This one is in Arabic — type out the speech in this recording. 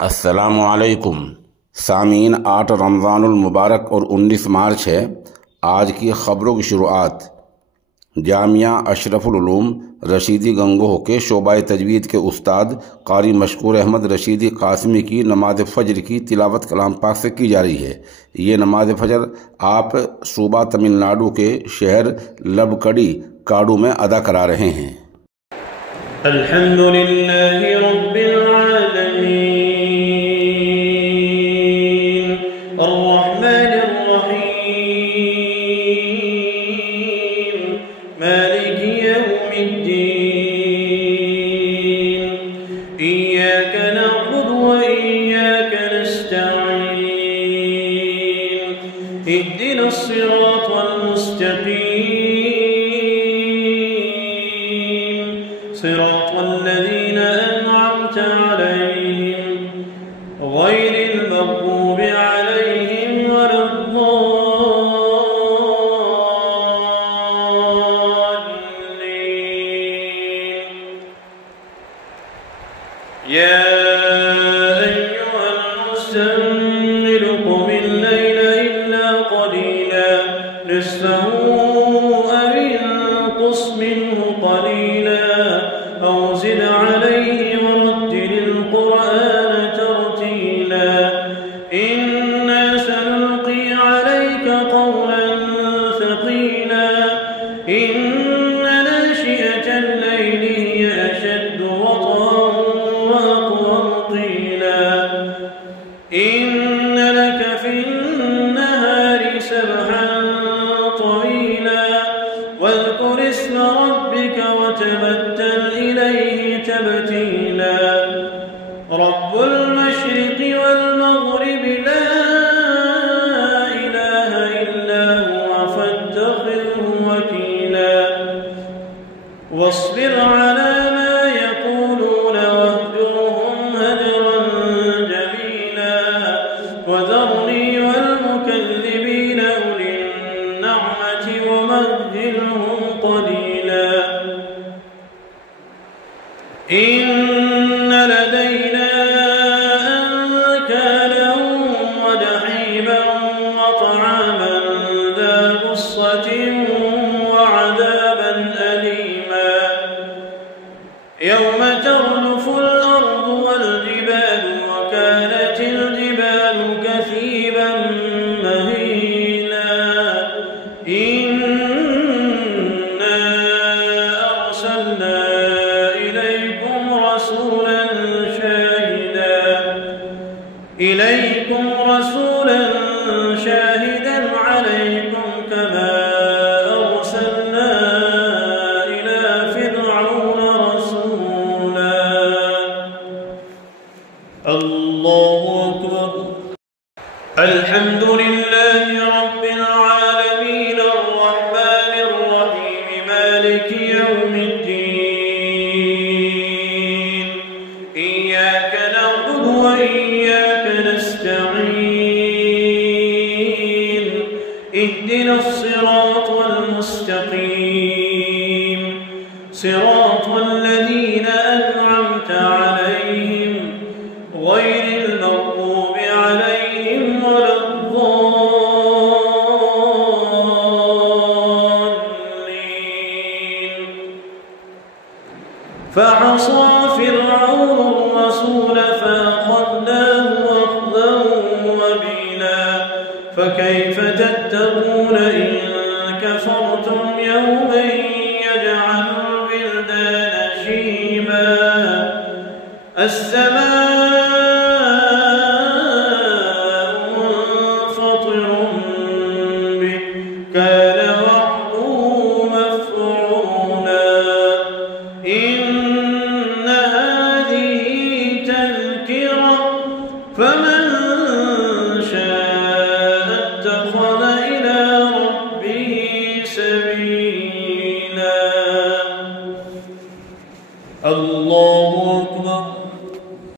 अस्सलामुअलैकुम सामीन। 8 रमज़ानुल मुबारक और 19 मार्च है। आज की ख़बरों की शुरुआत जामिया अशरफुल उलूम रशीदी गंगोह के शोबाए तजवीद के उस्ताद कारी मशकूर अहमद रशीदी कासमी की नमाज फ़जर की तिलावत कलाम पाक से की जा रही है। ये नमाज फ़जर आप सूबा तमिलनाडु के शहर लबकड़ी काडू में अदा करा रहे हैं। अल्हम्दुलिल्लाहि रब्बिल आलमीन अर्रहमानिर रहीम मालिकि यौमिद्दीन इय्याका नअबुदु व इय्याका नस्तईन इहदिनस सिरातल मुस्तक़ीम सिरातल लज़ीना अनअमता अलैहिम गैरिल मग़ज़ूबि अलैहिम वलद्दाल्लीन। या अय्युहल मुज़्ज़म्मिल क़ुमिल लैला इल्ला क़लीला निस्फ़हु अव इंक़ुस मिन्हु क़लीला أو زد عليه ورتل القرآن ترتيلا إنا سنلقي عليك قولا ثقيلا إن ناشئة الليل هي أشد وطئا وأقوم قيلا إن لك في النهار سبحا طويلا واذكر اسم ربك وتبتل إليه تبتيلا رب المشرق والمغرب لا إله إلا هو فاتخذه وكيلا واصبر على ما يقولون واهجرهم هجرا جميلا وذرني والمكذبين أولي النعمة ومهلهم قليلا إن لدينا أنكالا وجحيما وطعاما ذا غصة وعذابا أليما يوم ترجف الأرض والجبال وكانت الجبال كثيبا مهيلا إنا أرسلنا إليكم رسولا شاهدا عليكم كما أرسلنا إلى فرعون رسولا. الله أكبر. الحمد لله رب العالمين الرحمن الرحيم مالك يوم الدين إياك نعبد وإياك نستعين اهدنا الصراط المستقيم صراط الذين أنعمت عليهم غير المغضوب عليهم ولا الضالين. فعصى فرعون الرسول فأخذناه أخذا وبيلا فكيف تتقون إن كفرتم يوما يجعل الولدان شيبا السماء منفطر به كان